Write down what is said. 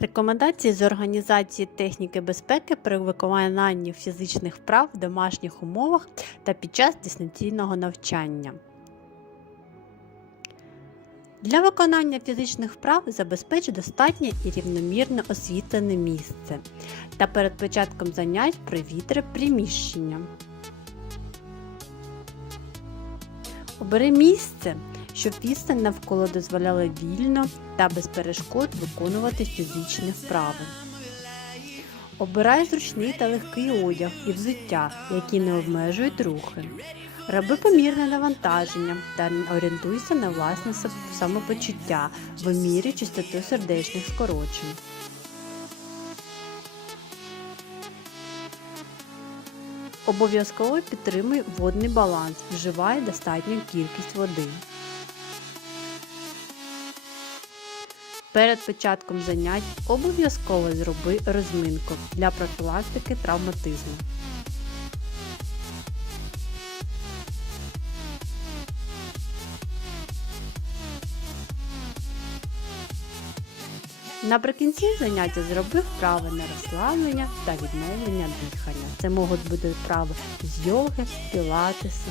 Рекомендації з організації техніки безпеки при виконанні фізичних вправ в домашніх умовах та під час дистанційного навчання. Для виконання фізичних вправ забезпеч достатнє і рівномірно освітлене місце та перед початком занять провітри приміщення. Обери місце, щоб відстань навколо дозволяла вільно та без перешкод виконувати фізичні вправи. Обирай зручний та легкий одяг і взуття, які не обмежують рухи. Роби помірне навантаження та орієнтуйся на власне сам- самопочуття, вимірюй частоту сердечних скорочень. Обов'язково підтримуй водний баланс, вживай достатню кількість води. Перед початком занять обов'язково зроби розминку для профілактики травматизму. Наприкінці заняття зроби вправи на розслаблення та відновлення дихання. Це можуть бути вправи з йоги, пілатесу,